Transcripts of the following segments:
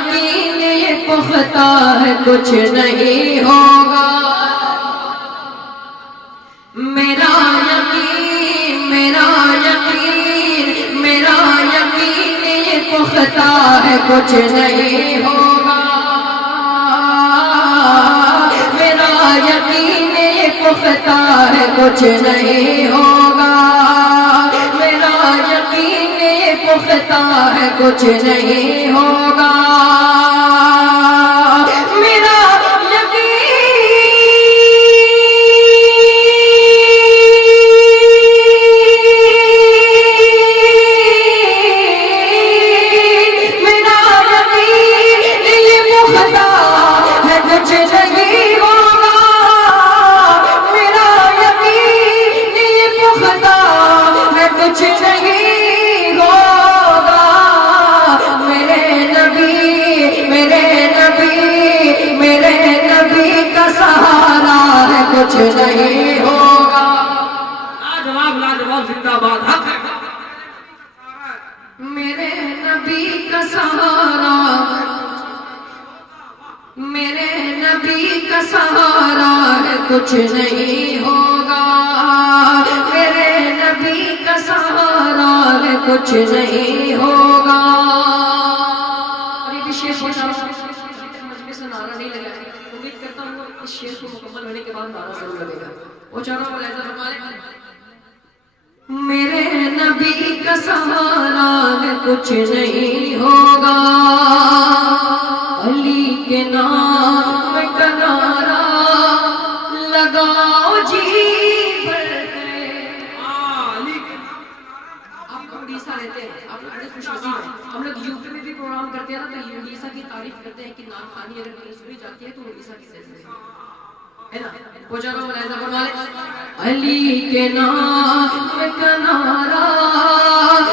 یقین یہ پختہ ہے کچھ نہیں ہوگا، میرا یقین میرا یقین میرا یقین یہ پختہ ہے کچھ نہیں ہوگا، میرا یقین یہ پختہ ہے کچھ نہیں ہوگا، میرا یقین یہ پختہ ہے کچھ نہیں ہوگا، میرا کچھ نہیں ہوگا، لاجواب لاجواب زندہ باد حق ہے، میرے نبی کا سہارا، میرے نبی کا سہارا ہے کچھ نہیں ہوگا، میرے نبی کا سہارا ہے کچھ نہیں ہوگا۔ اور یہ بھی شعر مجمع سے نعرہ نہیں لگا ہے، امید کرتا ہوں اس شعر کو مکمل ہونے کے بعد نعرہ ضرور لگے گا۔ وہ چاروں والا ایسا فرمائے، میرے نبی کا سہارا ہے کچھ نہیں ہوگا، علی کے نام کا نعرہ لگاؤ جی بھر کے۔ علی کے نام آپ اڑیسہ رہتے ہیں، آپ بڑے خوش نصیب ہیں، ہم لوگ یو پی میں بھی پروگرام کرتے ہیں نا تو اڑیسہ کی تعریف کرتے ہیں کہ نام خوانی اگر کہیں سنی جاتی ہے تو اڑیسہ کی سیز ہے نا۔ وہ چاروں والا ایسا فرمائے، علی کے نام کا نعرہ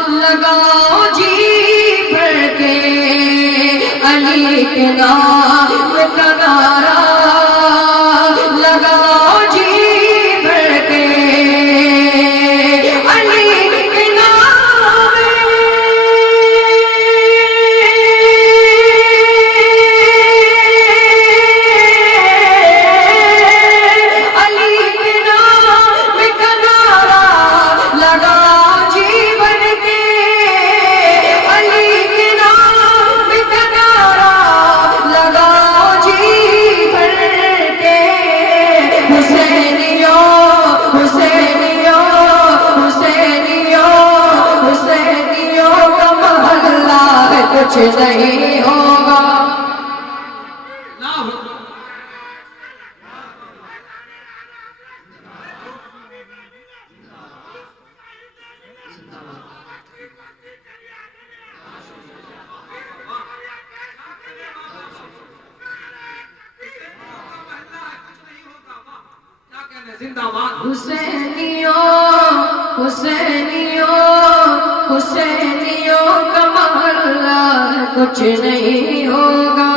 لگاؤ جی بھر کے، علی کے نام کا نعرہ لگاؤ جی بھر کے، علی کے نام علی کے نام کا نعرہ لگاؤ جی بھر کے، علی کے نام کا نعرہ لگاؤ جی بھر کے، حسینیوں حسینیوں حسینیوں حسینیوں کا محلہ ہے کچھ نہیں ہوگا۔ زندہ باد حسینیوں حسینیوں حسینیوں کا محلہ کچھ نہیں ہوگا،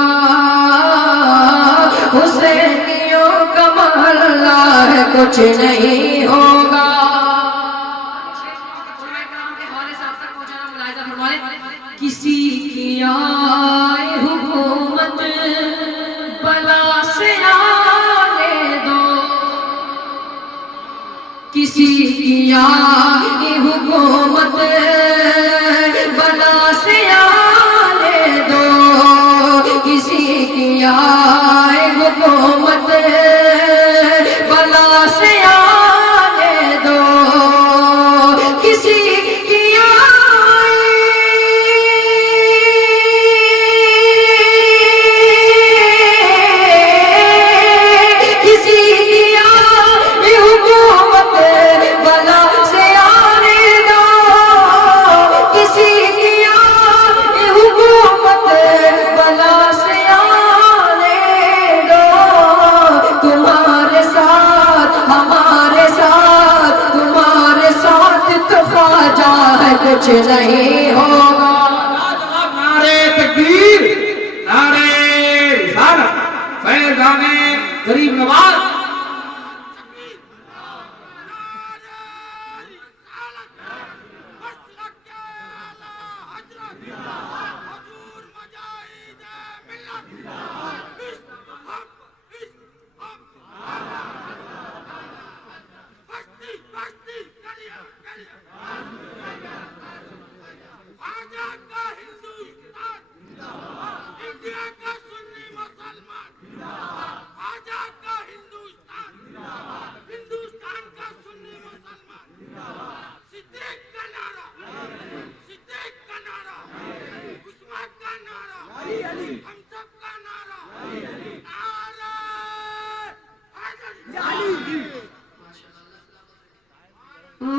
حسینیوں کا محلہ کچھ نہیں ہوگا۔ کسی کی آئے حکومت بلا سے آنے دو، کسی کی آئے حکومت بلا سے آنے دو، کسی کی آئے حکومت بلا سے آنے دو، کسی کی حکومت بلا سے آنے دو، کسی کی حکومت بلا سے آنے دو، تمہارے ساتھ ہمارے ساتھ تمہارے ساتھ تو خواجہ ہے کچھ نہیں ہوگا۔ نعرے تکبیر، نعرے رسالت، فیضان غریب نواز۔ حضور مجاہد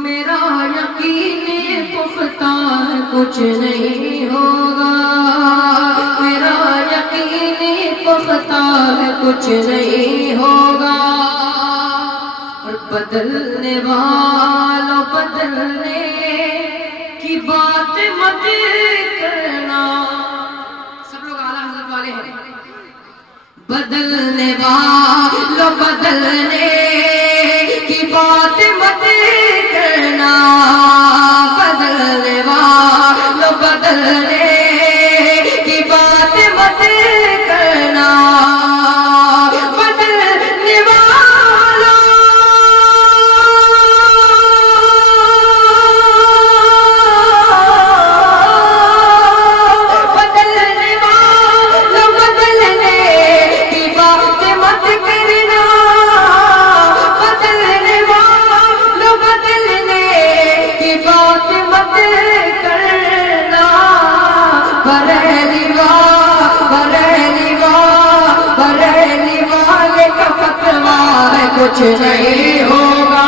میرا یقین پختہ ہے کچھ نہیں ہوگا، میرا یقین پختہ ہے کچھ نہیں ہوگا، اور بدلنے والوں بدلنے کی بات مت کرنا. سب لوگ اعلیٰ حضرت والے ہیں. بدلنے والوں بدلنے کی بات مت کرنا، بدلنے والوں بدلنے کی بات مت کرنا، بدلنے والوں بدلنے والوں بدلنے کی بات مت کرنا، بدلنے والوں بدلنے کی بات مت کرنا. بریلی والے کا فتویٰ ہے کچھ نہیں ہوگا،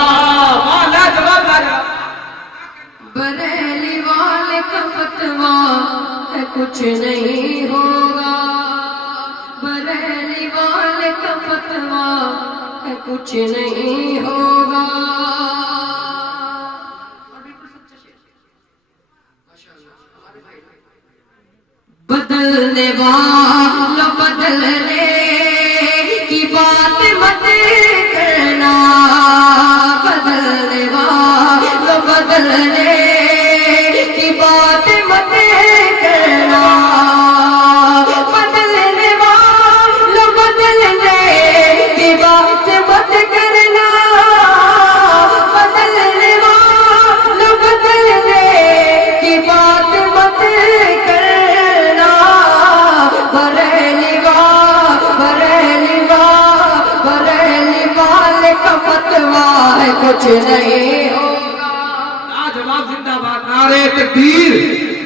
بریلی والے کا فتویٰ ہے کچھ نہیں ہوگا، بریلی والے کا فتویٰ ہے کچھ نہیں ہوگا. بدلنے والوں بدلنے کی بات مت کرنا، بدلنے والوں بدلنے کی بات مت کرنا، بدلنے والوں بدلنے کی بات مت کرنا، بدلنے والوں بدلنے کی بات مت کرنا. بریلی والے کا فتویٰ ہے کچھ نہیں ہوگا. لاجواب زندہ باد. نعرے تکبیر،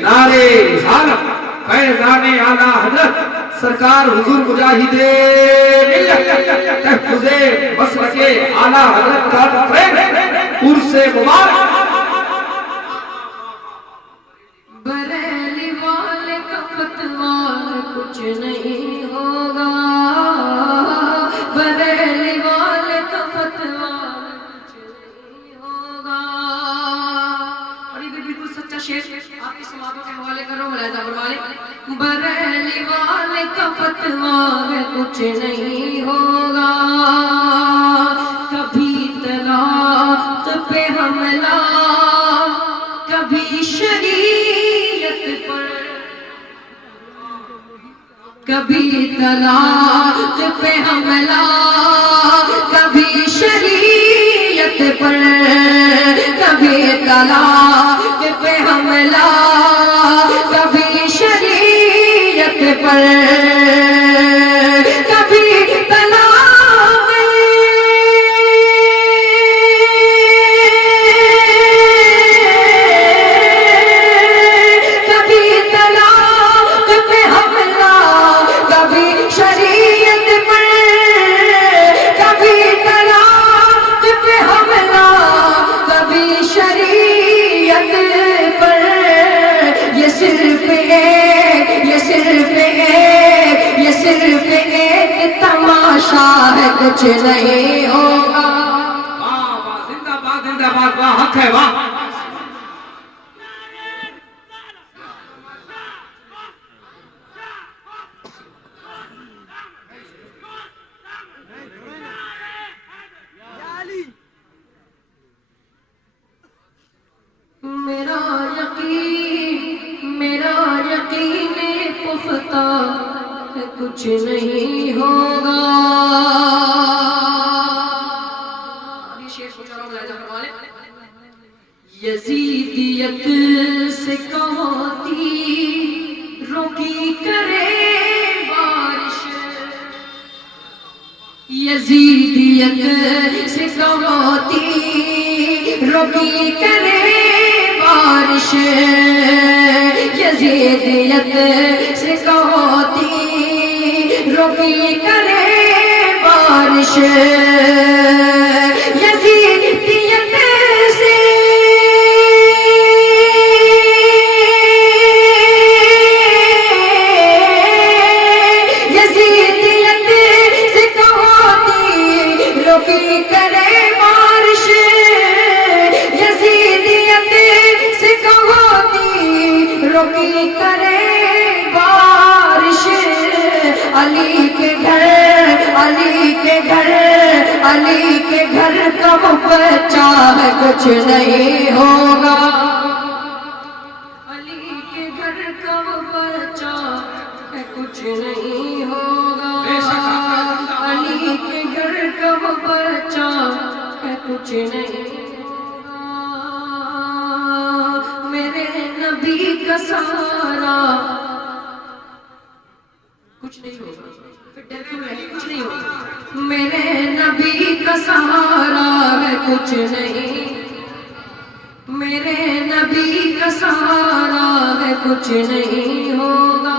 نعرے رسالت، فیضان اعلیٰ حضرت سرکار حضور مجاہد ملت تحفظ مسلک اعلیٰ حضرت کا عرس مبارک. بریلی والے کا فتویٰ ہے کچھ نہیں ہوگا، بریلی والے کا فتویٰ ہے کچھ نہیں ہوگا. اور یہ بھی بالکل سچا شعر آپ کی سماعتوں کے حوالے کر رہا ہوں، ملاحظہ فرمائیں. بریلی والے کا فتویٰ ہے کچھ نہیں ہوگا، کبھی طلاق پہ حملہ کبھی شریعت پر، کبھی طلاق پہ حملہ کبھی شریعت پر، کبھی طلاق پہ حملہ کبھی شریعت پر، کبھی طلاق کبھی طلاق پہ حملہ کبھی شریعت پر، کبھی طلاق پہ حملہ کبھی شریعت پر. یہ صرف ایک تماشا ہے کچھ نہیں ہوگا. واہ واہ، زندہ باد زندہ باد، واہ حق ہے واہ. میرا یقین پختہ ہے کچھ نہیں ہوگا. یزیدیت سے کہتی روکی کرے بارش، یزیدیت سے کہتی روکی کرے بارش، یزیدیت سے کہتی روکی کرے بارش یزیدیت سے یزیدیت سے کہوتی روکی کرے بارش یزیدیت سے کہوتی روکی کرے بارش علی کے گھر علی کے گھر علی کے گھر کب بچہ ہے کچھ نہیں ہوگا علی کے گھر کب بچہ ہے کچھ نہیں ہوگا علی کے گھر کب بچہ ہے کچھ نہیں ہوگا میرے نبی کا سارا کچھ نہیں ہوگا کچھ نہیں ہوگا میرے نبی کا سہارا ہے کچھ نہیں میرے نبی کا سہارا ہے کچھ نہیں ہوگا